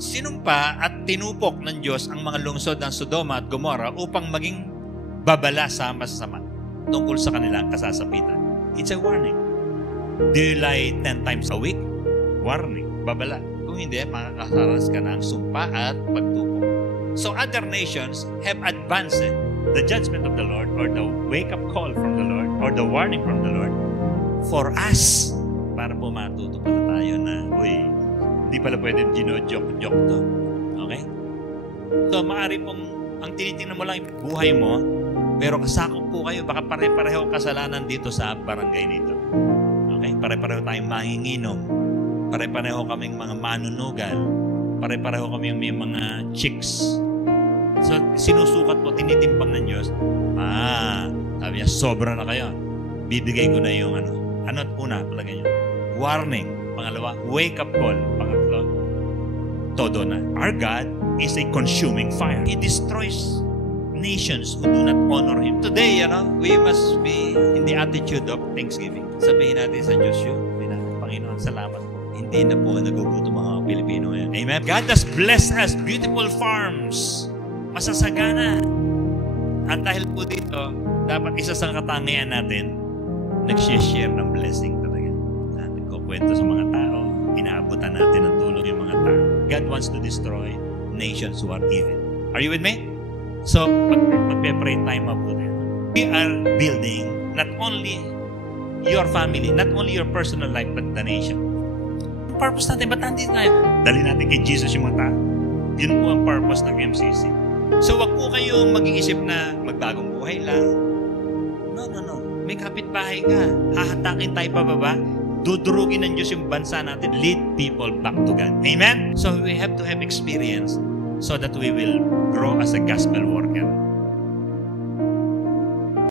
sinumpa at tinupok ng Diyos ang mga lungsod ng Sodoma at Gomorrah upang maging babala sa masasama tungkol sa kanilang kasasapitan. It's a warning. Do you lie 10 times a week? Warning. Babala. Kung hindi, makakasaras ka ng sumpa at pagtupok. So other nations have advanced the judgment of the Lord or the wake-up call from the Lord or the warning from the Lord for us. Para po matuto pala tayo na, uy, hindi pala pwede gino-joke-joke to. Okay? So, maaari pong, ang tinitingnan mo lang yung buhay mo, pero kasakop po kayo, baka pare-pareho kasalanan dito sa barangay nito. Okay? Pare-pareho tayong manginginom. Pare-pareho kaming mga manunugal. Pare-pareho kaming may mga chicks. So, sinusukat po, tinitimbang ng Diyos. Sabi niya, sobra na kayo. Bibigay ko na yung ano. Ano't una, palagay niyo. Warning. Pangalawa, wake-up call. Pangatlo, todo na. Our God is a consuming fire. He destroys nations who do not honor Him. Today, we must be in the attitude of thanksgiving. Sabihin natin sa Diyos yun, Panginoon, salamat po. Hindi na po nagugutom mga Pilipino ngayon. Amen? God has blessed us beautiful farms. Masasagana. At dahil po dito, dapat isa sa katangian natin, nag-share ng blessing talaga. Natin ko kwento sa mga tao, inaabutan natin ang tulong yung mga tao. God wants to destroy nations who are evil. Are you with me? So, magpe-pray tayo mabuti. We are building not only your family, not only your personal life, but the nation. Ang purpose natin, ba't nandito tayo? Dali natin kay Jesus yung mga tao. Yun po ang purpose ng MCC. So, wag po kayong mag-iisip na magbagong buhay lang. No. May kapitbahay ka. Hahatakin tayo pababa. Dudurugin ng Diyos yung bansa natin. Lead people back to God. Amen? So, we have to have experience so that we will grow as a gospel worker.